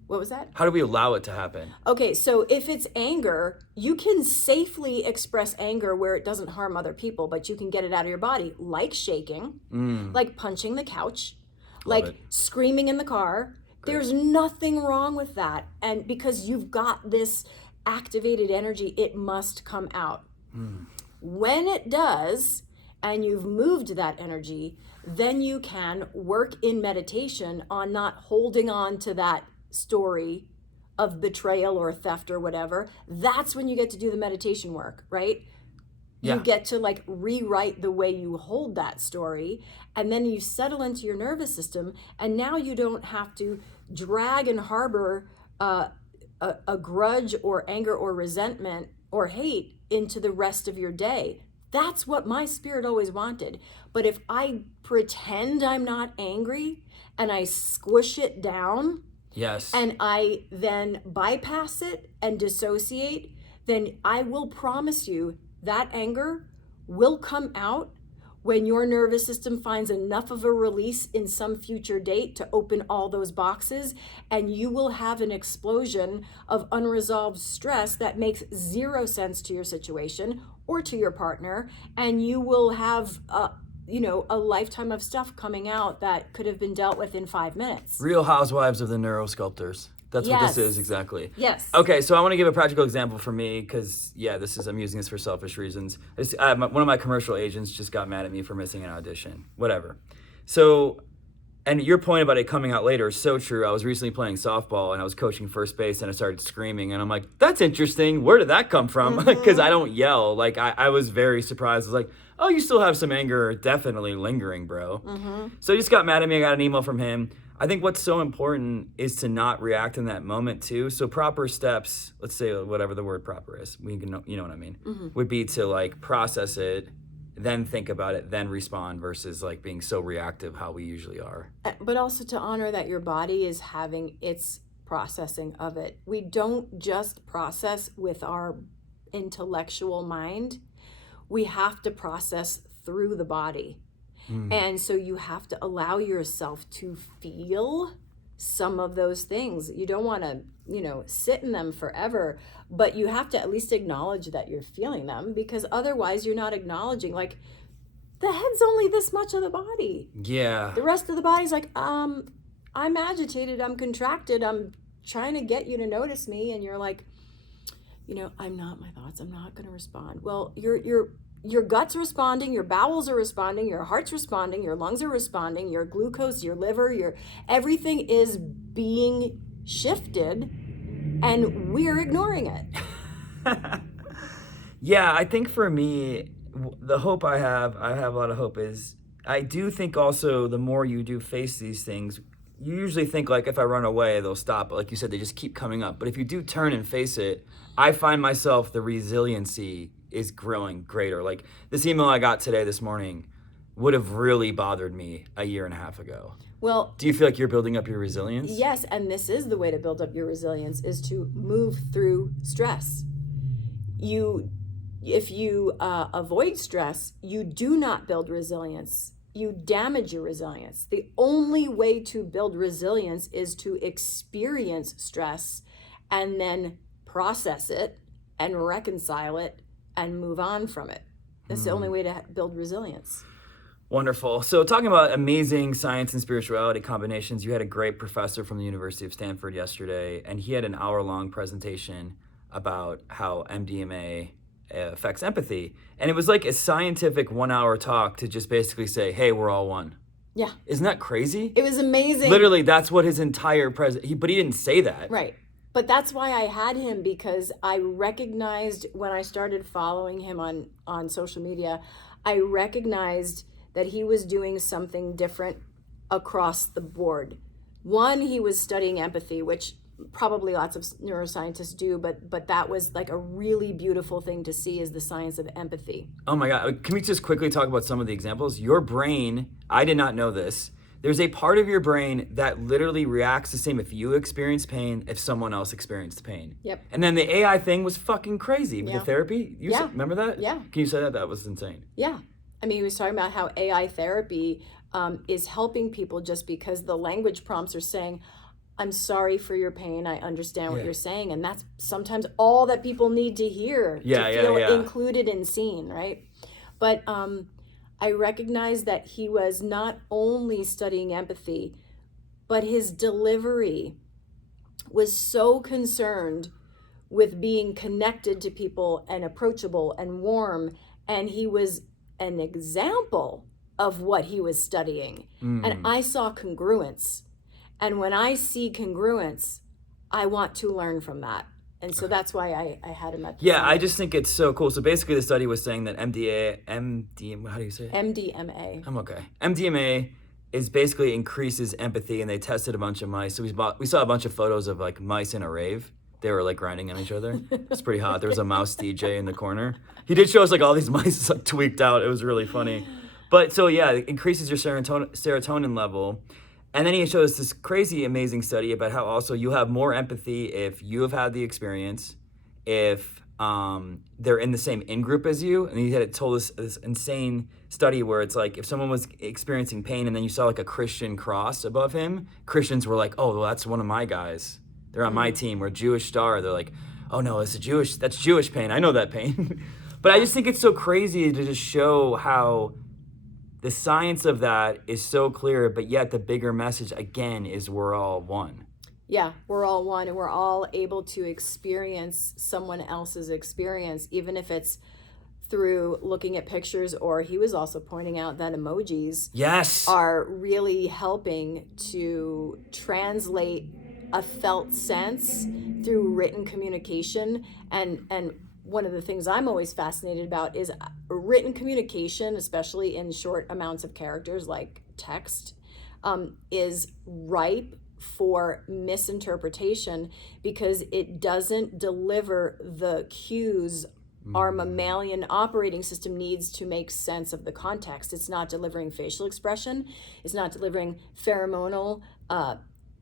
What was that? How do we allow it to happen? Okay, so if it's anger, you can safely express anger where it doesn't harm other people, but you can get it out of your body, like shaking, like punching the couch, like screaming in the car. Great. There's nothing wrong with that. And because you've got this activated energy, it must come out. When it does, and you've moved that energy, then you can work in meditation on not holding on to that story of betrayal or theft or whatever. That's when you get to do the meditation work, right? You get to like rewrite the way you hold that story, and then you settle into your nervous system, and now you don't have to drag and harbor a grudge or anger or resentment or hate into the rest of your day. That's what my spirit always wanted. But if I pretend I'm not angry and I squish it down, and I then bypass it and dissociate, then I will promise you that anger will come out when your nervous system finds enough of a release in some future date to open all those boxes, and you will have an explosion of unresolved stress that makes zero sense to your situation or to your partner, and you will have a lifetime of stuff coming out that could have been dealt with in 5 minutes. Real Housewives of the Neurosculptors. That's what this Yes. is, exactly. Yes. Okay, so I want to give a practical example for me because, I'm using this for selfish reasons. One of my commercial agents just got mad at me for missing an audition. Whatever. So, and your point about it coming out later is so true. I was recently playing softball and I was coaching first base and I started screaming and I'm like, that's interesting. Where did that come from? Because I don't yell. Like, I was very surprised. I was like, oh, you still have some anger definitely lingering, bro. So he just got mad at me. I got an email from him. I think what's so important is to not react in that moment too. So proper steps, let's say whatever the word proper is, we can, you know what I mean, would be to like process it, then think about it, then respond versus like being so reactive how we usually are. But also to honor that your body is having its processing of it. We don't just process with our intellectual mind. We have to process through the body. And so you have to allow yourself to feel some of those things. You don't want to, sit in them forever, but you have to at least acknowledge that you're feeling them because otherwise you're not acknowledging, like, the head's only this much of the body. Yeah. The rest of the body's like, I'm agitated, I'm contracted, I'm trying to get you to notice me. And you're like, I'm not my thoughts, I'm not going to respond. Well, your gut's responding, your bowels are responding, your heart's responding, your lungs are responding, your glucose, your liver, everything is being shifted and we're ignoring it. Yeah, I think for me, the hope I have a lot of hope is, I do think also the more you do face these things, you usually think like if I run away, they'll stop. But like you said, they just keep coming up. But if you do turn and face it, I find myself, the resiliency is growing greater. Like this email I got this morning would have really bothered me a year and a half ago. Well, do you feel like you're building up your resilience? Yes, and this is the way to build up your resilience, is to move through stress. If you avoid stress, you do not build resilience. You damage your resilience. The only way to build resilience is to experience stress and then process it and reconcile it and move on from it. That's the only way to build resilience. Wonderful. So talking about amazing science and spirituality combinations, you had a great professor from the University of Stanford yesterday, and he had an hour-long presentation about how MDMA affects empathy. And it was like a scientific 1-hour talk to just basically say, hey, we're all one. Yeah. Isn't that crazy? It was amazing. Literally, that's what his entire but he didn't say that. Right. But that's why I had him, because I recognized when I started following him on social media, I recognized that he was doing something different across the board. One, he was studying empathy, which probably lots of neuroscientists do, but that was like a really beautiful thing to see, is the science of empathy. Oh my God. Can we just quickly talk about some of the examples? Your brain, I did not know this. There's a part of your brain that literally reacts the same if you experience pain, if someone else experienced pain. Yep. And then the AI thing was fucking crazy with the therapy. Remember that? Yeah. Can you say that? That was insane. Yeah. I mean, he was talking about how AI therapy is helping people just because the language prompts are saying, I'm sorry for your pain, I understand what you're saying. And that's sometimes all that people need to hear to feel included and seen, right? But I recognized that he was not only studying empathy, but his delivery was so concerned with being connected to people and approachable and warm. And he was an example of what he was studying. And I saw congruence. And when I see congruence, I want to learn from that. And so that's why I had him at the Yeah, I just think it's so cool. So basically the study was saying that how do you say it? MDMA. I'm okay. MDMA is basically increases empathy, and they tested a bunch of mice. So we saw a bunch of photos of like mice in a rave. They were like grinding on each other. It's pretty hot. There was a mouse DJ in the corner. He did show us like all these mice like tweaked out. It was really funny. But so yeah, it increases your serotonin level. And then he showed us this crazy, amazing study about how also you have more empathy if you have had the experience, if they're in the same in-group as you. And he had told us this insane study where it's like if someone was experiencing pain and then you saw like a Christian cross above him, Christians were like, oh, well, that's one of my guys. They're on my team. We're Jewish Star. They're like, oh no, that's Jewish pain. I know that pain. But I just think it's so crazy to just show how the science of that is so clear, but yet the bigger message again is we're all one. Yeah, we're all one, and we're all able to experience someone else's experience, even if it's through looking at pictures, or he was also pointing out that emojis Yes. are really helping to translate a felt sense through written communication. And one of the things I'm always fascinated about is written communication, especially in short amounts of characters like text, is ripe for misinterpretation because it doesn't deliver the cues our mammalian operating system needs to make sense of the context. It's not delivering facial expression. It's not delivering pheromonal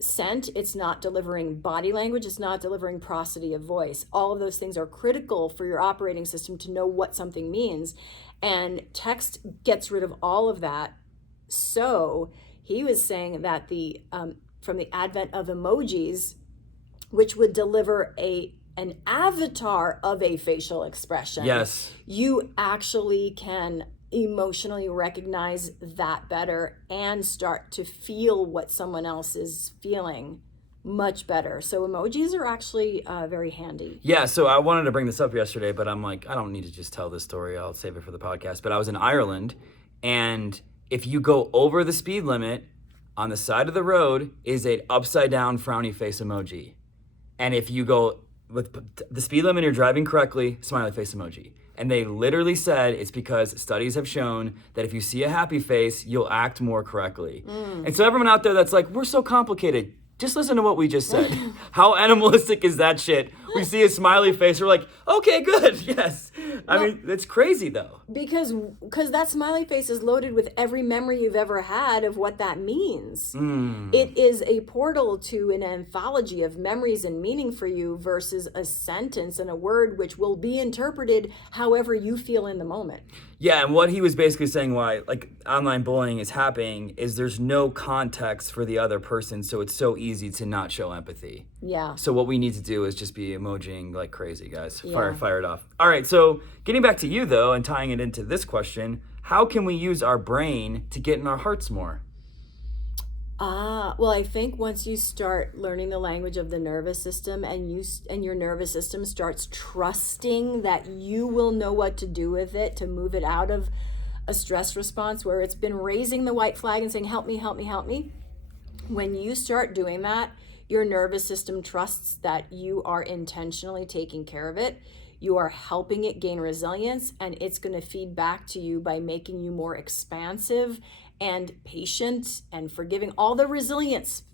scent. It's not delivering body language. It's not delivering prosody of voice. All of those things are critical for your operating system to know what something means. And text gets rid of all of that. So he was saying that from the advent of emojis, which would deliver an avatar of a facial expression. Yes. You actually can emotionally recognize that better and start to feel what someone else is feeling much better. So emojis are actually very handy. Yeah, so I wanted to bring this up yesterday, but I'm like, I don't need to just tell this story. I'll save it for the podcast. But I was in Ireland, and if you go over the speed limit, on the side of the road is a upside down frowny face emoji. And if you go with the speed limit, you're driving correctly, smiley face emoji. And they literally said it's because studies have shown that if you see a happy face, you'll act more correctly. And so everyone out there that's like, we're so complicated, just listen to what we just said. How animalistic is that shit? We see a smiley face, we're like, okay, good, yes. I mean, that's crazy though. Because that smiley face is loaded with every memory you've ever had of what that means. It is a portal to an anthology of memories and meaning for you versus a sentence and a word which will be interpreted however you feel in the moment. Yeah, and what he was basically saying why like online bullying is happening is there's no context for the other person, so it's so easy to not show empathy. Yeah. So what we need to do is just be emojiing like crazy, guys. Yeah. Fire it off. All right, so getting back to you though and tying it into this question, how can we use our brain to get in our hearts more? Well, I think once you start learning the language of the nervous system and your nervous system starts trusting that you will know what to do with it to move it out of a stress response where it's been raising the white flag and saying, help me, help me, help me. When you start doing that, your nervous system trusts that you are intentionally taking care of it. You are helping it gain resilience, and it's going to feed back to you by making you more expansive and patient and forgiving. All the resilience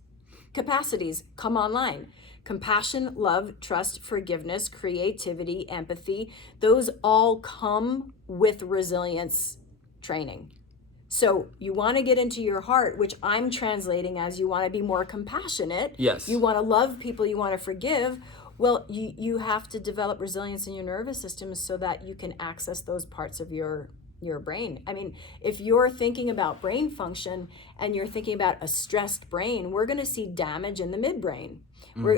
capacities come online. Compassion, love, trust, forgiveness, creativity, empathy, those all come with resilience training. So you want to get into your heart, which I'm translating as you want to be more compassionate. Yes. You want to love people, you want to forgive. Well, you have to develop resilience in your nervous system so that you can access those parts of your brain. I mean, if you're thinking about brain function and you're thinking about a stressed brain, we're going to see damage in the midbrain.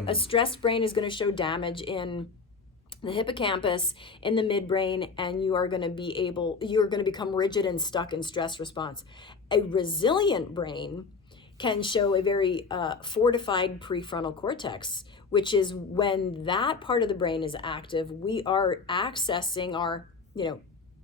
A stressed brain is going to show damage in the hippocampus, in the midbrain, and you're going to become rigid and stuck in stress response. A resilient brain can show a very fortified prefrontal cortex, which is when that part of the brain is active, we are accessing our,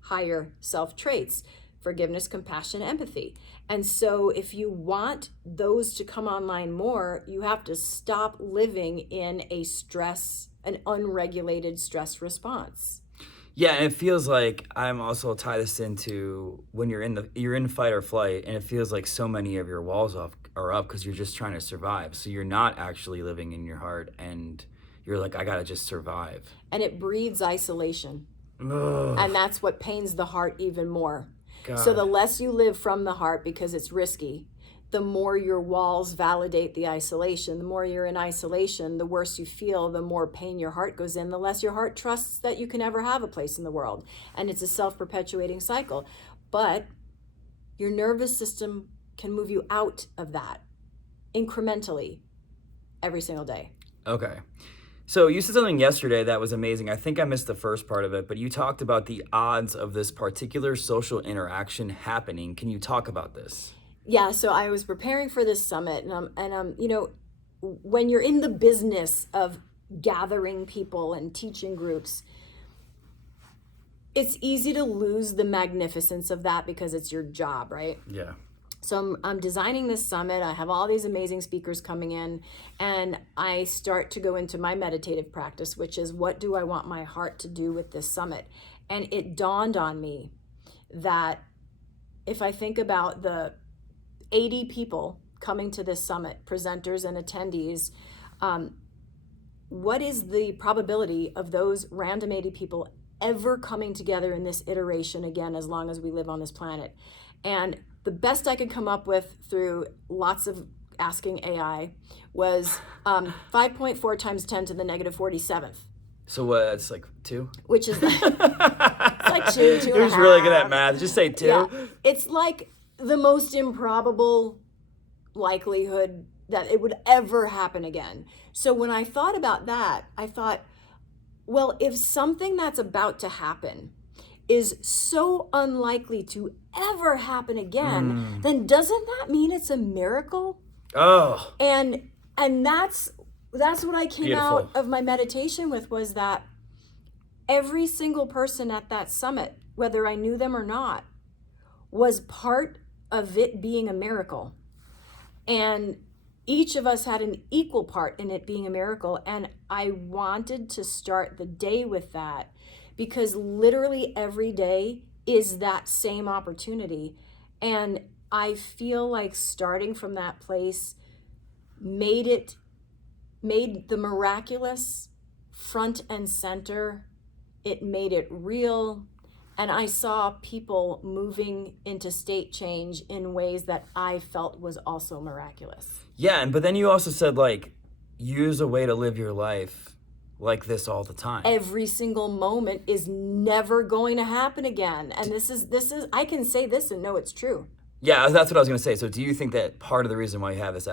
higher self traits, forgiveness, compassion, empathy. And so if you want those to come online more, you have to stop living in an unregulated stress response. Yeah, and it feels like I'm also tie this into when you're in fight or flight, and it feels like so many of your walls are up because you're just trying to survive. So you're not actually living in your heart, and you're like, I gotta just survive. And it breeds isolation. Ugh. And that's what pains the heart even more. God. So the less you live from the heart because it's risky, the more your walls validate the isolation. The more you're in isolation, the worse you feel, the more pain your heart goes in, the less your heart trusts that you can ever have a place in the world. And it's a self-perpetuating cycle. But your nervous system can move you out of that incrementally every single day. Okay. So you said something yesterday that was amazing. I think I missed the first part of it, but you talked about the odds of this particular social interaction happening. Can you talk about this? Yeah, so I was preparing for this summit, when you're in the business of gathering people and teaching groups, it's easy to lose the magnificence of that because it's your job, right? Yeah. So I'm designing this summit. I have all these amazing speakers coming in, and I start to go into my meditative practice, which is, what do I want my heart to do with this summit? And it dawned on me that if I think about the 80 people coming to this summit, presenters and attendees, what is the probability of those random 80 people ever coming together in this iteration again, as long as we live on this planet? And the best I could come up with through lots of asking AI was 5.4 times 10 to the negative 47th. So it's like 2? Which is it's like 2, 2 You're just really good at math. Just say 2. Yeah. It's like the most improbable likelihood that it would ever happen again. So when I thought about that, I thought, well, if something that's about to happen is so unlikely to ever happen again, then doesn't that mean it's a miracle? Oh. And that's what I came out of my meditation with, was that every single person at that summit, whether I knew them or not, was part of it being a miracle. And each of us had an equal part in it being a miracle. And I wanted to start the day with that, because literally every day is that same opportunity. And I feel like starting from that place made the miraculous front and center. It made it real. And I saw people moving into state change in ways that I felt was also miraculous. Yeah, but then you also said, like, use a way to live your life like this all the time. Every single moment is never going to happen again. And this is I can say this and know it's true. Yeah, that's what I was going to say. So do you think that part of the reason why you have this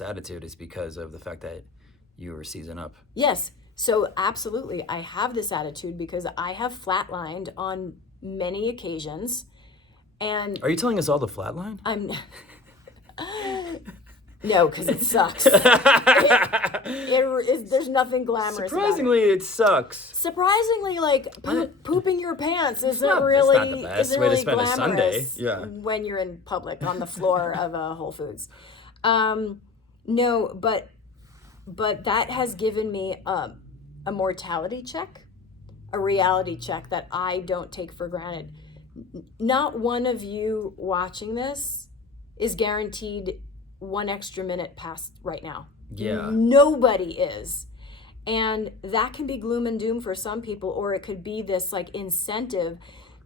attitude is because of the fact that you were seasoned up? Yes. So absolutely, I have this attitude because I have flatlined on many occasions. And are you telling us all to flatline? I'm no, because it sucks. There's nothing glamorous. Surprisingly, about it sucks. Surprisingly, like pooping your pants isn't not really the best way to spend a Sunday. glamorous when you're in public on the floor of Whole Foods. No, but that has given me a mortality check, a reality check that I don't take for granted. Not one of you watching this is guaranteed 1 extra minute past right now. Yeah. Nobody is. And that can be gloom and doom for some people, or it could be this like incentive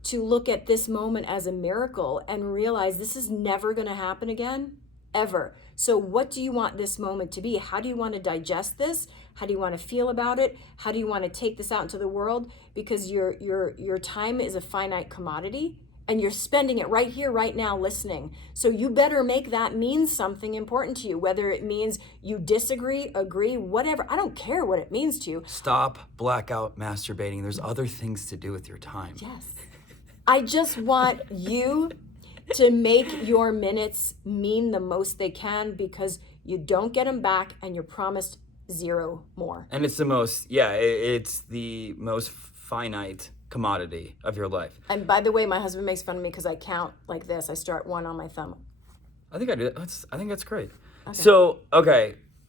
to look at this moment as a miracle and realize this is never going to happen again, ever. So what do you want this moment to be? How do you want to digest this? How do you want to feel about it? How do you want to take this out into the world? Because your time is a finite commodity, and you're spending it right here, right now, listening. So you better make that mean something important to you, whether it means you disagree, agree, whatever. I don't care what it means to you. Stop blackout masturbating. There's other things to do with your time. Yes. I just want you to make your minutes mean the most they can, because you don't get them back and you're promised 0 more. And it's it's the most finite commodity of your life. And by the way, my husband makes fun of me because I count like this. I start 1 on my thumb. I think I do. I think that's great. Okay. So,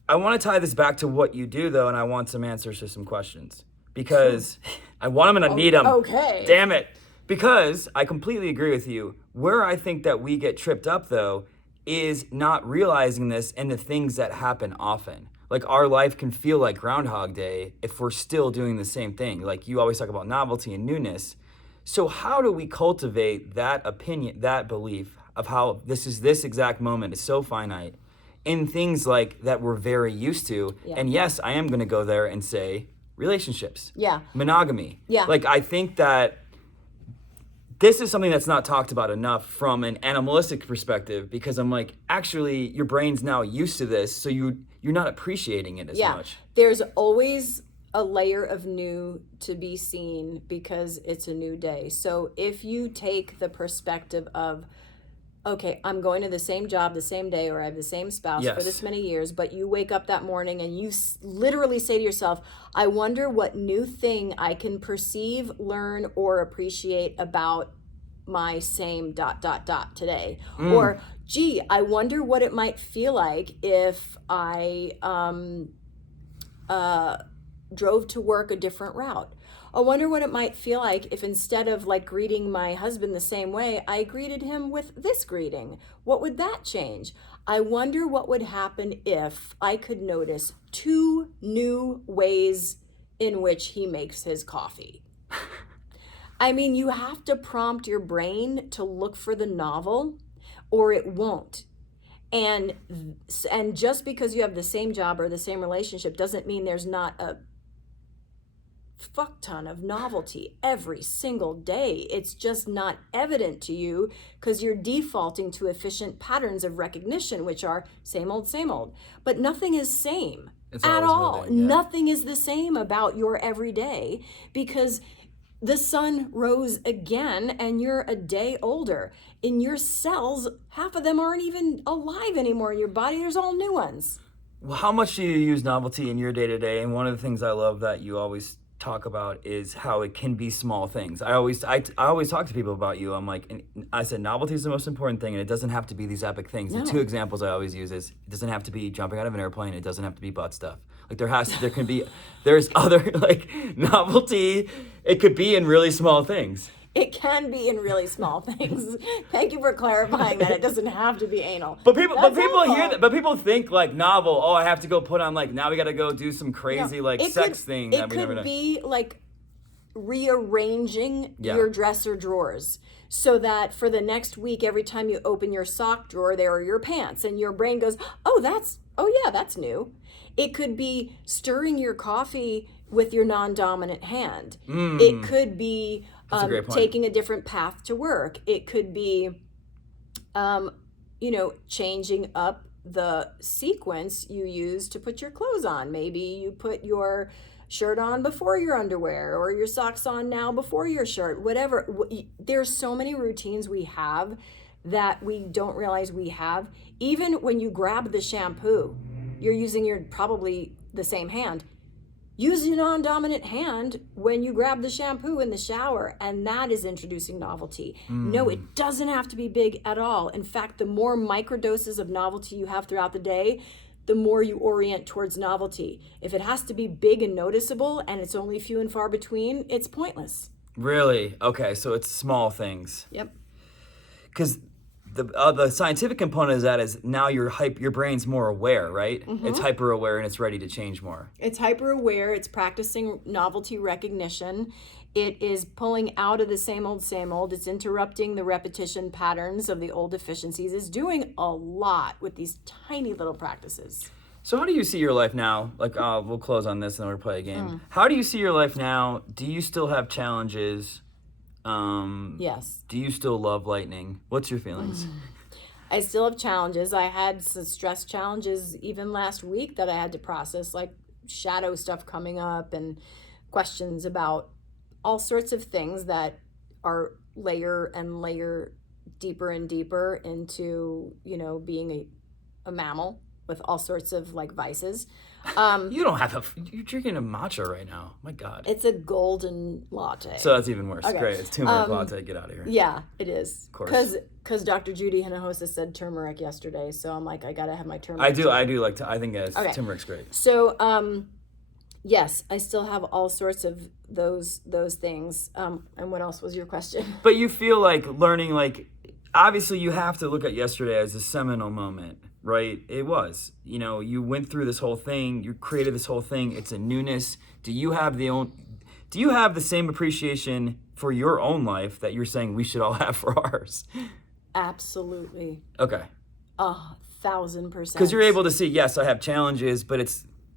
I want to tie this back to what you do, though, and I want some answers to some questions, because I want them and I need them. Okay. Damn it. Because I completely agree with you. Where I think that we get tripped up, though, is not realizing this and the things that happen often. Like, our life can feel like Groundhog Day if we're still doing the same thing. Like, you always talk about novelty and newness. So how do we cultivate that opinion, that belief of how this exact moment is so finite in things like that we're very used to? Yeah. And yes, I am going to go there and say relationships. Yeah. Monogamy. Yeah. Like, I think that this is something that's not talked about enough from an animalistic perspective, because I'm like, actually, your brain's now used to this, so you're not appreciating it as much. There's always a layer of new to be seen because it's a new day. So if you take the perspective of, okay, I'm going to the same job the same day, or I have the same spouse for this many years, but you wake up that morning and you literally say to yourself, I wonder what new thing I can perceive, learn, or appreciate about my same ... today. Or, gee, I wonder what it might feel like if I drove to work a different route. I wonder what it might feel like if instead of like greeting my husband the same way, I greeted him with this greeting. What would that change? I wonder what would happen if I could notice 2 new ways in which he makes his coffee. I mean, you have to prompt your brain to look for the novel, or it won't. And just because you have the same job or the same relationship doesn't mean there's not a fuck ton of novelty every single day. It's just not evident to you because you're defaulting to efficient patterns of recognition, which are same old, same old. But nothing is same at all. Moving, yeah. Nothing is the same about your everyday because the sun rose again and you're a day older. In your cells, half of them aren't even alive anymore in your body. There's all new ones. Well, how much do you use novelty in your day-to-day? And one of the things I love that you always talk about is how it can be small things. I always talk to people about you. I'm like, and I said novelty is the most important thing, and it doesn't have to be these epic things. No. The 2 examples I always use is it doesn't have to be jumping out of an airplane. It doesn't have to be butt stuff. Like there's other like novelty. It could be in really small things. It can be in really small things. Thank you for clarifying that. It doesn't have to be anal. But people hear that. But people think like novel. Oh, I have to go put on like now we got to go do some crazy sex thing that we never done. It could be like rearranging your dresser drawers so that for the next week, every time you open your sock drawer, there are your pants, and your brain goes, that's new. It could be stirring your coffee with your non-dominant hand. It could be taking a different path to work. It could be, changing up the sequence you use to put your clothes on. Maybe you put your shirt on before your underwear, or your socks on now before your shirt, whatever. There's so many routines we have that we don't realize we have. Even when you grab the shampoo, you're using probably the same hand. Use your non-dominant hand when you grab the shampoo in the shower, and that is introducing novelty. No, it doesn't have to be big at all. In fact, the more microdoses of novelty you have throughout the day, the more you orient towards novelty. If it has to be big and noticeable and it's only few and far between, it's pointless. Really? Okay, so it's small things. Yep. Because the scientific component of that is now your brain's more aware, right? Mm-hmm. It's hyper aware and it's ready to change more. It's hyper aware. It's practicing novelty recognition. It is pulling out of the same old. It's interrupting the repetition patterns of the old deficiencies. It's doing a lot with these tiny little practices. So how do you see your life now? Like, we'll close on this and then we'll play a game. How do you see your life now? Do you still have challenges? Yes. Do you still love lightning? What's your feelings? I still have challenges. I had some stress challenges even last week that I had to process, like shadow stuff coming up and questions about all sorts of things that are layer and layer deeper and deeper into, being a mammal with all sorts of like vices. You're drinking a matcha right now. My God. It's a golden latte. So that's even worse. Okay. Great. It's turmeric latte. Get out of here. Yeah, it is. Of course. Because Dr. Judy Hinojosa said turmeric yesterday, so I'm like, I gotta have my turmeric. I do like to. I think turmeric's great. So, yes, I still have all sorts of those things. And what else was your question? But you feel like learning, like, obviously you have to look at yesterday as a seminal moment. Right? It was. You went through this whole thing. You created this whole thing. It's a newness. Do you have the same appreciation for your own life that you're saying we should all have for ours? Absolutely. Okay. 1,000%. Because you're able to see, yes, I have challenges, but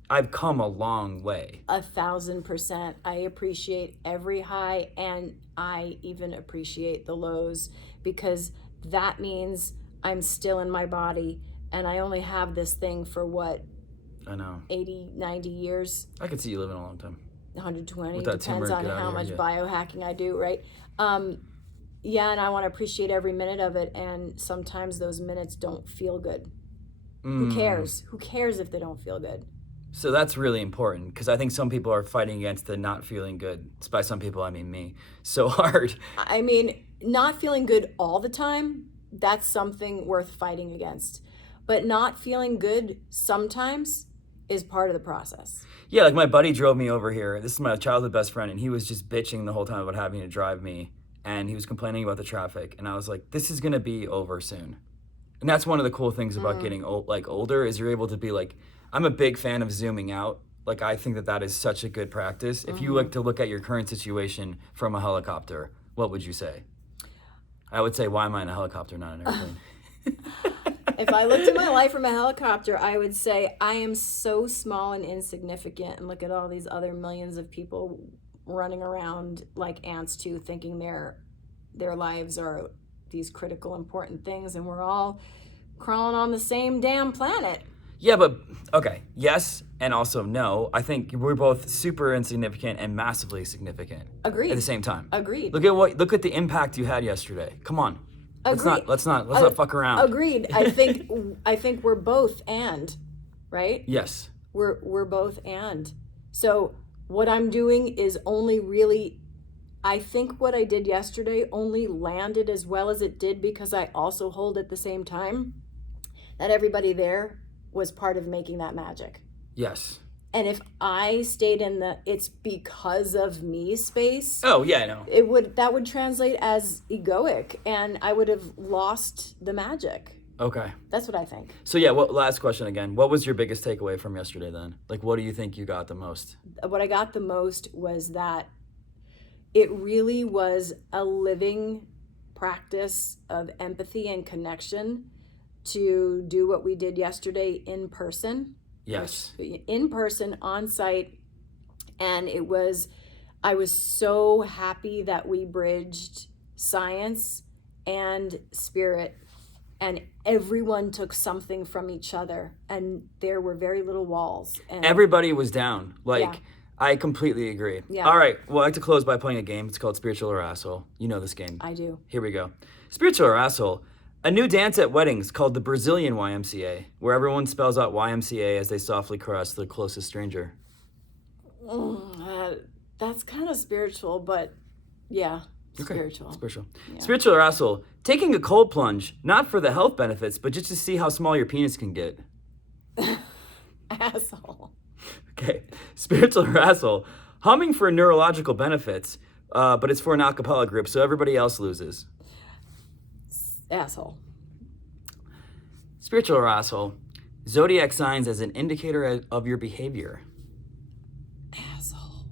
I've come a long way. 1,000%. I appreciate every high, and I even appreciate the lows, because that means I'm still in my body. And I only have this thing for what? I know. 80, 90 years. I could see you living a long time. 120, With that depends turmeric, on get out how of much here, biohacking I do, right? Yeah, and I want to appreciate every minute of it, and sometimes those minutes don't feel good. Who cares? Who cares if they don't feel good? So that's really important, because I think some people are fighting against the not feeling good. By some people, I mean me. So hard. I mean, not feeling good all the time, that's something worth fighting against. But not feeling good sometimes is part of the process. Yeah, like my buddy drove me over here. This is my childhood best friend, and he was just bitching the whole time about having to drive me. And he was complaining about the traffic. And I was like, this is going to be over soon. And that's one of the cool things about getting older is you're able to be like, I'm a big fan of zooming out. Like, I think that is such a good practice. If you like to look at your current situation from a helicopter, what would you say? I would say, why am I in a helicopter, not an airplane? If I looked at my life from a helicopter, I would say I am so small and insignificant, and look at all these other millions of people running around like ants too, thinking their lives are these critical, important things, and we're all crawling on the same damn planet. Yeah, but okay, yes and also no. I think we're both super insignificant and massively significant. Agreed. At the same time. Agreed. Look at the impact you had yesterday. Come on. Agreed. Let's not fuck around. Agreed. I think we're both and, right? Yes. We're both and. So what I'm doing is only really, I think what I did yesterday only landed as well as it did because I also hold at the same time that everybody there was part of making that magic. Yes. And if I stayed in the it's because of me space, oh yeah, I know. That would translate as egoic, and I would have lost the magic. Okay. That's what I think. So yeah, last question again. What was your biggest takeaway from yesterday then? Like, what do you think you got the most? What I got the most was that it really was a living practice of empathy and connection to do what we did yesterday in person. Yes. In person, on site. And I was so happy that we bridged science and spirit, and everyone took something from each other, and there were very little walls. And everybody was down. Like, yeah. I completely agree. Yeah. All right. Well, I like to close by playing a game. It's called Spiritual or Asshole. You know this game. I do. Here we go. Spiritual or Asshole. A new dance at weddings called the Brazilian YMCA, where everyone spells out YMCA as they softly caress the closest stranger. That's kind of spiritual, but yeah, okay. Spiritual. Spiritual. Yeah. Spiritual or Asshole. Taking a cold plunge, not for the health benefits, but just to see how small your penis can get. Asshole. Okay. Spiritual or Asshole. Humming for neurological benefits, but it's for an a cappella group, so everybody else loses. Asshole. Spiritual or Asshole. Zodiac signs as an indicator of your behavior. Asshole.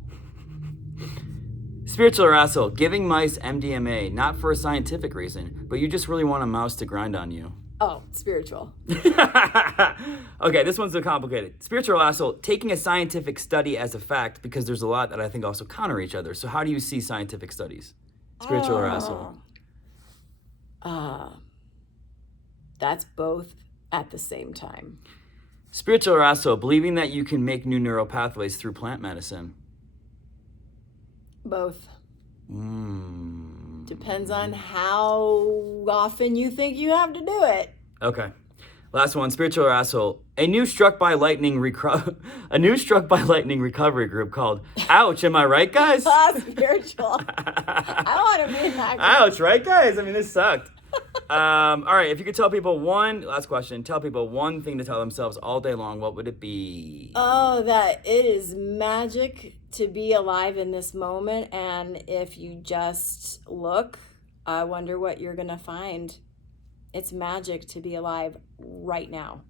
Spiritual or Asshole. Giving mice MDMA, not for a scientific reason, but you just really want a mouse to grind on you. Oh, spiritual. Okay, this one's so complicated. Spiritual or Asshole. Taking a scientific study as a fact, because there's a lot that I think also counter each other. So how do you see scientific studies? Spiritual or Asshole? That's both at the same time. Spiritual or Asshole. Believing that you can make new neural pathways through plant medicine. Both. Depends on how often you think you have to do it. Okay. Last one, spiritual or Asshole. A new struck by lightning recovery group called Ouch, am I right, guys? Spiritual. I want to be in that group. Ouch, right, guys? I mean, this sucked. All right, if you could tell people last question, tell people one thing to tell themselves all day long, what would it be? Oh, that it is magic to be alive in this moment. And if you just look, I wonder what you're going to find. It's magic to be alive right now.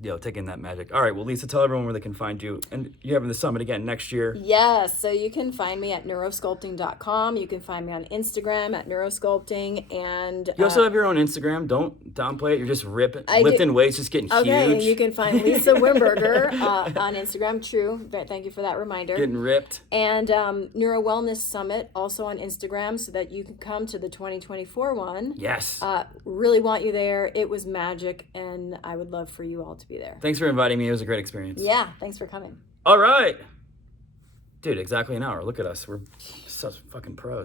Yo, take in that magic. All right, well, Lisa, tell everyone where they can find you. And you're having the summit again next year. Yes, so you can find me at neurosculpting.com. You can find me on Instagram at neurosculpting. And you also have your own Instagram. Don't downplay it. You're just lifting weights, just getting huge. Okay, and you can find Lisa Wimberger on Instagram. True. Thank you for that reminder. Getting ripped. And Neuro Wellness Summit also on Instagram so that you can come to the 2024 one. Yes. Really want you there. It was magic, and I would love for you all to be there. Thanks for inviting me. It was a great experience. Yeah, thanks for coming. All right. Dude, exactly an hour. Look at us. We're such fucking pros.